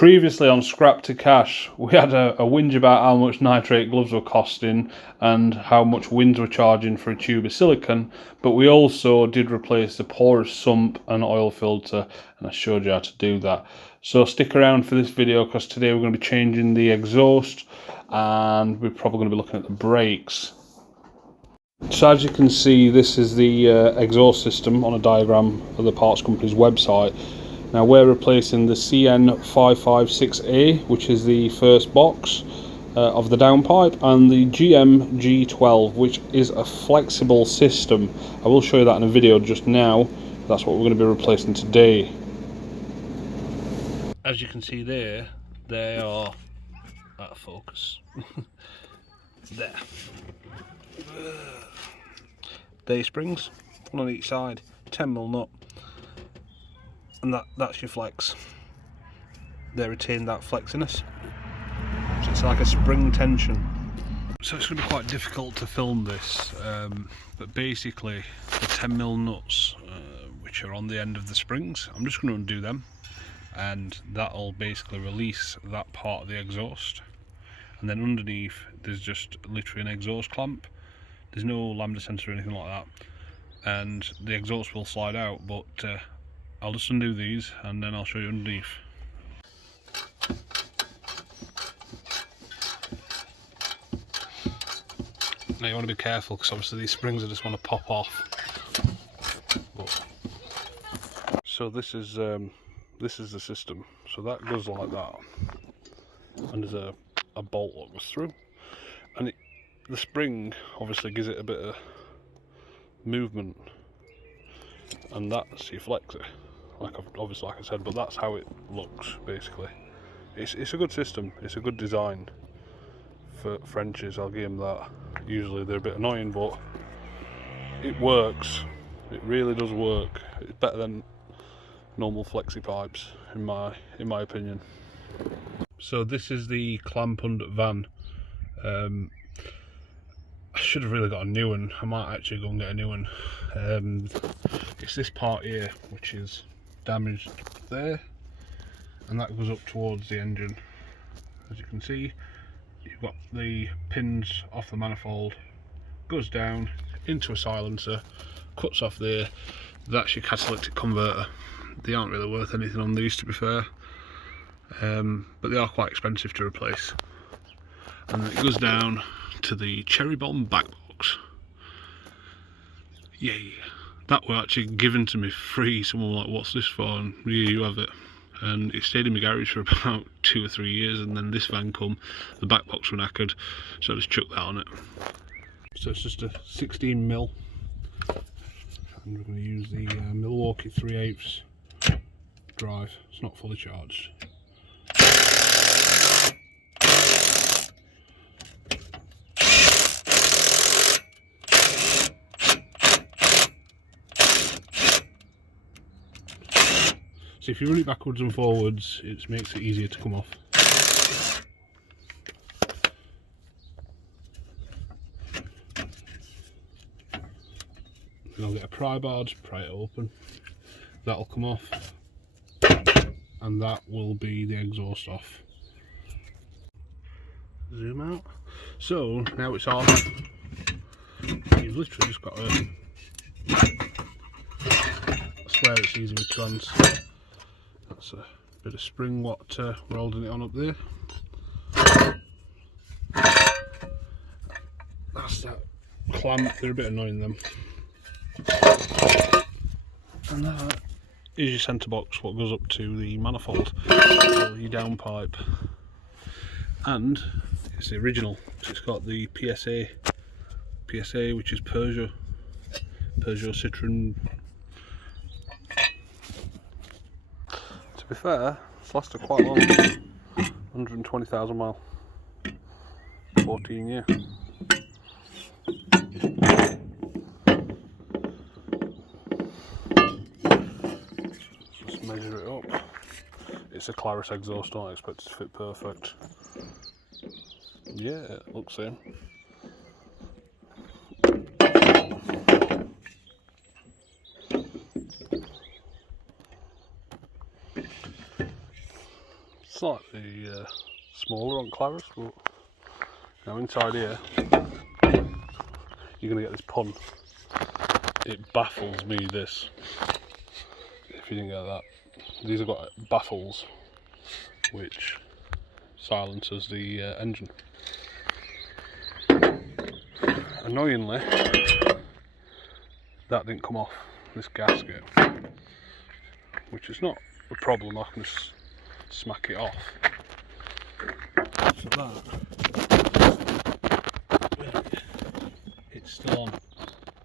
Previously on Scrap to Cash, we had a whinge about how much nitrate gloves were costing and how much Winds were charging for a tube of silicone, but we also did replace the porous sump and oil filter, and I showed you how to do that. So stick around for this video, because today we're going to be changing the exhaust and we're probably going to be looking at the brakes. So as you can see, this is the exhaust system on a diagram of the parts company's website. Now we're replacing the CN556A, which is the first box of the downpipe, and the GM-G12, which is a flexible system. I will show you that in a video just now. That's what we're going to be replacing today. As you can see there, they are out of focus. There. Day springs, one on each side, 10mm nut. And that's your flex. They retain that flexiness. So it's like a spring tension. So it's going to be quite difficult to film this, but basically the 10mm nuts, which are on the end of the springs, I'm just going to undo them, and that'll basically release that part of the exhaust. And then underneath there's just literally an exhaust clamp. There's no lambda sensor or anything like that, and the exhaust will slide out, but I'll just undo these and then I'll show you underneath. Now you want to be careful, because obviously these springs I just want to pop off. So this is the system. So that goes like that, and there's a bolt that goes through, and the spring obviously gives it a bit of movement, and that's your flexor. Like I said, but that's how it looks basically. It's a good system, it's a good design for Frenches, I'll give them that. Usually they're a bit annoying, but it works. It really does work. It's better than normal flexi pipes in my opinion. So this is the clamp under van. I should have really got a new one. I might actually go and get a new one. It's this part here which is damaged there, and that goes up towards the engine. As you can see, you've got the pins off the manifold, goes down into a silencer, cuts off there. That's your catalytic converter. They aren't really worth anything on these, to be fair, but they are quite expensive to replace. And then it goes down to the cherry bomb back box. Yay! That were actually given to me free. Someone was like, "What's this for?" And yeah, you have it. And it stayed in my garage for about 2 or 3 years, and then this van come, the back box were knackered, so I just chucked that on it. So it's just a 16mm, and we're going to use the Milwaukee 3/8 drive. It's not fully charged. So if you run it backwards and forwards, it makes it easier to come off. Then I'll get a pry bar, just pry it open. That'll come off, and that will be the exhaust off. Zoom out. So now it's off. You've literally just got to, I swear it's easy with two hands. That's a bit of spring what we're holding it on up there. That's that clamp, they're a bit annoying them. And that is your centre box, what goes up to the manifold, or your downpipe. And it's the original, so it's got the PSA, which is Peugeot Citroen. To be fair, it's lasted quite long, 120,000 miles, 14 years. Just measure it up. It's a Claris exhaust, don't expect it to fit perfect. Yeah, it looks same. slightly smaller on Claris, but now inside here you're going to get this pun. It baffles me, this, if you didn't get that. These have got baffles which silences the engine. Annoyingly, that didn't come off this gasket, which is not a problem. I can just smack it off. So that, it's still on,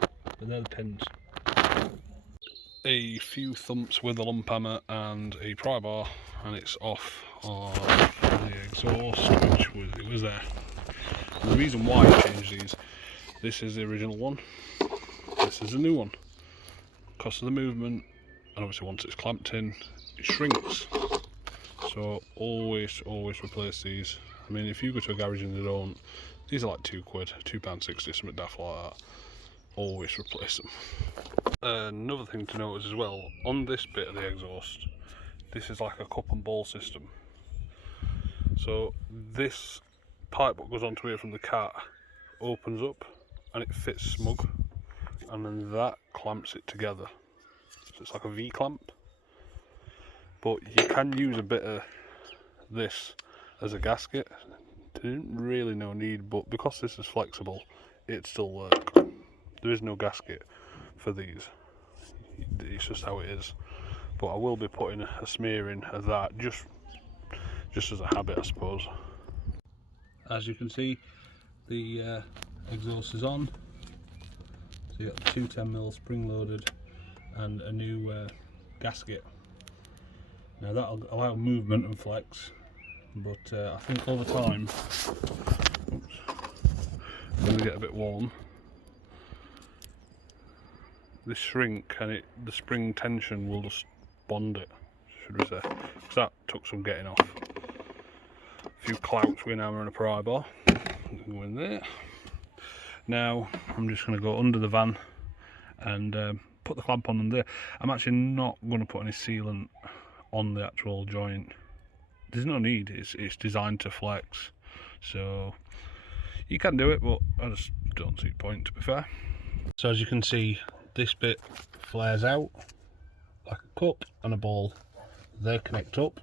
but they're the pins. A few thumps with a lump hammer and a pry bar, and it's off of the exhaust, which was there. And the reason why I changed these, this is the original one, this is the new one. Because of the movement, and obviously once it's clamped in, it shrinks. So always replace these. I mean, if you go to a garage and they don't, these are like £2, £2.60, something daft like that. Always replace them. Another thing to notice as well, on this bit of the exhaust, this is like a cup and ball system. So this pipe what goes onto here from the cat opens up and it fits smug, and then that clamps it together. So it's like a V-clamp. But you can use a bit of this as a gasket. Didn't really no need, but because this is flexible, it still works. There is no gasket for these. It's just how it is. But I will be putting a smear in of that, just as a habit, I suppose. As you can see, the exhaust is on. So you got the 210mm spring loaded and a new gasket. Now that'll allow movement and flex, but I think over time, oops, I'm going to get a bit warm. This shrink and the spring tension will just bond it, should we say, because that took some getting off. A few clouts with an hammer and a pry bar, go in there. Now I'm just going to go under the van and put the clamp on them there. I'm actually not going to put any sealant on the actual joint. There's no need, it's designed to flex, so you can do it, but I just don't see the point, to be fair. So as you can see, this bit flares out like a cup and a ball. They connect up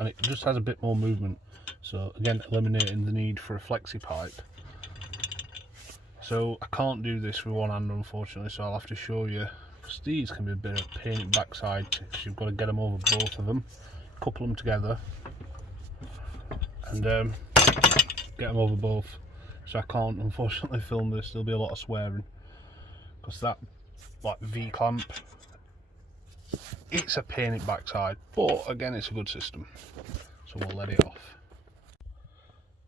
and it just has a bit more movement, so again eliminating the need for a flexi pipe. So I can't do this with one hand, unfortunately, so I'll have to show you, because these can be a bit of a pain in the backside, because you've got to get them over both of them, couple them together and get them over both. So I can't unfortunately film this, there'll be a lot of swearing, because that like V-clamp, it's a pain in the backside, but again it's a good system, so we'll let it off.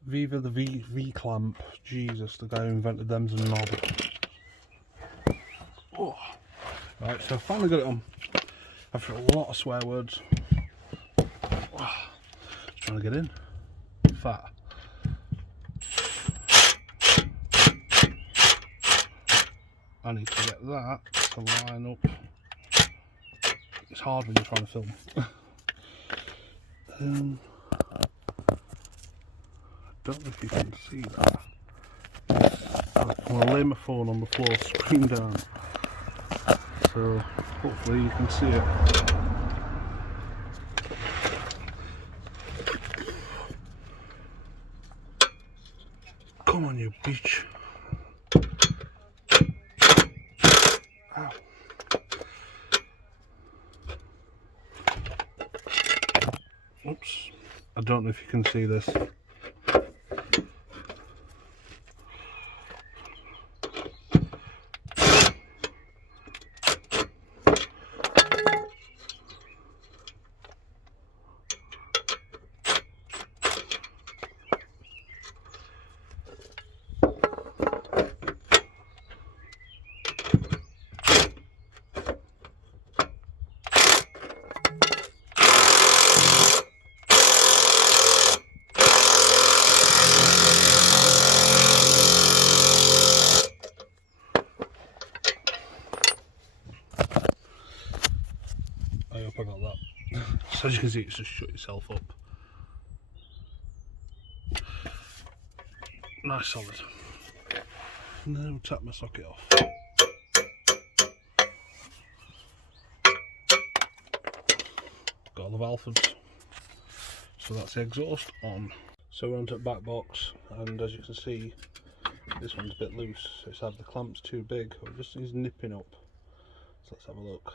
Viva the V-clamp, Jesus, the guy who invented them's a knob. Oh. Right, so I finally got it on after a lot of swear words. Oh. Trying to get in. Fat. I need to get that to line up. It's hard when you're trying to film. I don't know if you can see that. I'm going to lay my phone on the floor, screen down, so hopefully you can see it. Come on, you bitch. Ow. Oops, I don't know if you can see this. I hope I got that. So as you can see, it's just shut itself up. nice solid. And then we'll tap my socket off. Got all the valves. So that's the exhaust on. So we're onto the back box, and as you can see, this one's a bit loose. So it's had the clamps too big, or it just needs nipping up. So let's have a look.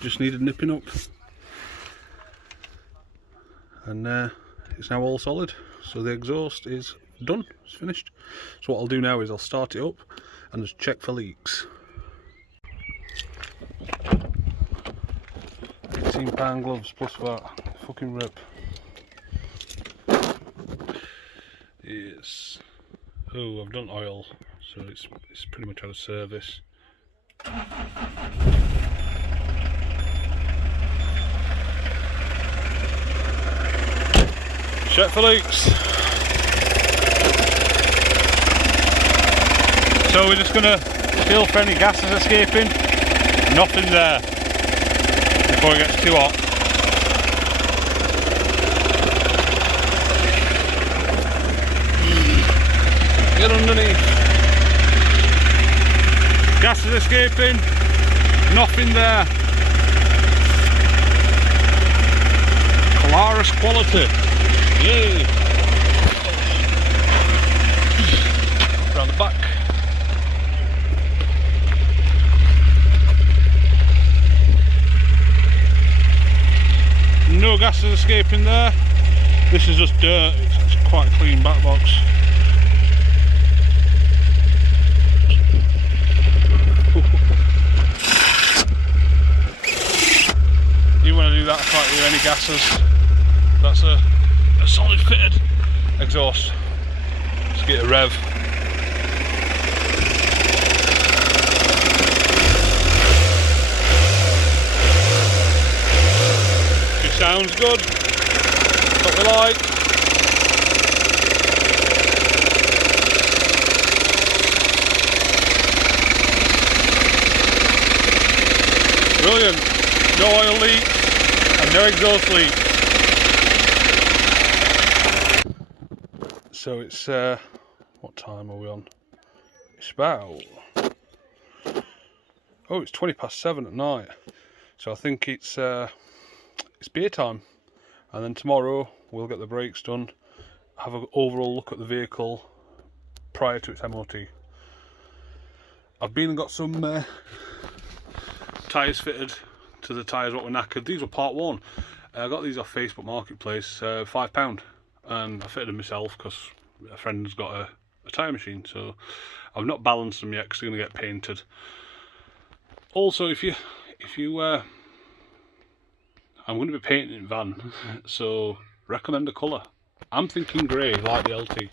Just needed nipping up. And it's now all solid. So the exhaust is done, it's finished. So what I'll do now is I'll start it up and just check for leaks. £18 gloves plus that, fucking rip. Yes. Oh, I've done oil, so it's pretty much out of service. Check for leaks. So we're just gonna feel for any gases escaping. Nothing there before it gets too hot. Get underneath. Gases escaping. Nothing there. Clarus quality. Yay! Round the back. No gases escaping there. This is just dirt. It's quite a clean back box. You want to do that, I can't hear any gases. That's a solid fitted exhaust. Let's get a rev. It sounds good. What we like. Brilliant. No oil leak and no exhaust leak. So it's what time are we on? It's about, oh, it's 7:20 at night. So I think it's beer time, and then tomorrow we'll get the brakes done, have an overall look at the vehicle prior to its MOT. I've been and got some tyres fitted to the tyres what were knackered. These were part one. I got these off Facebook Marketplace, £5, and I fitted them myself because a friend's got a tyre machine. So I've not balanced them yet because they're going to get painted. Also, if you I'm going to be painting it van, so recommend a colour. I'm thinking grey, like the LT.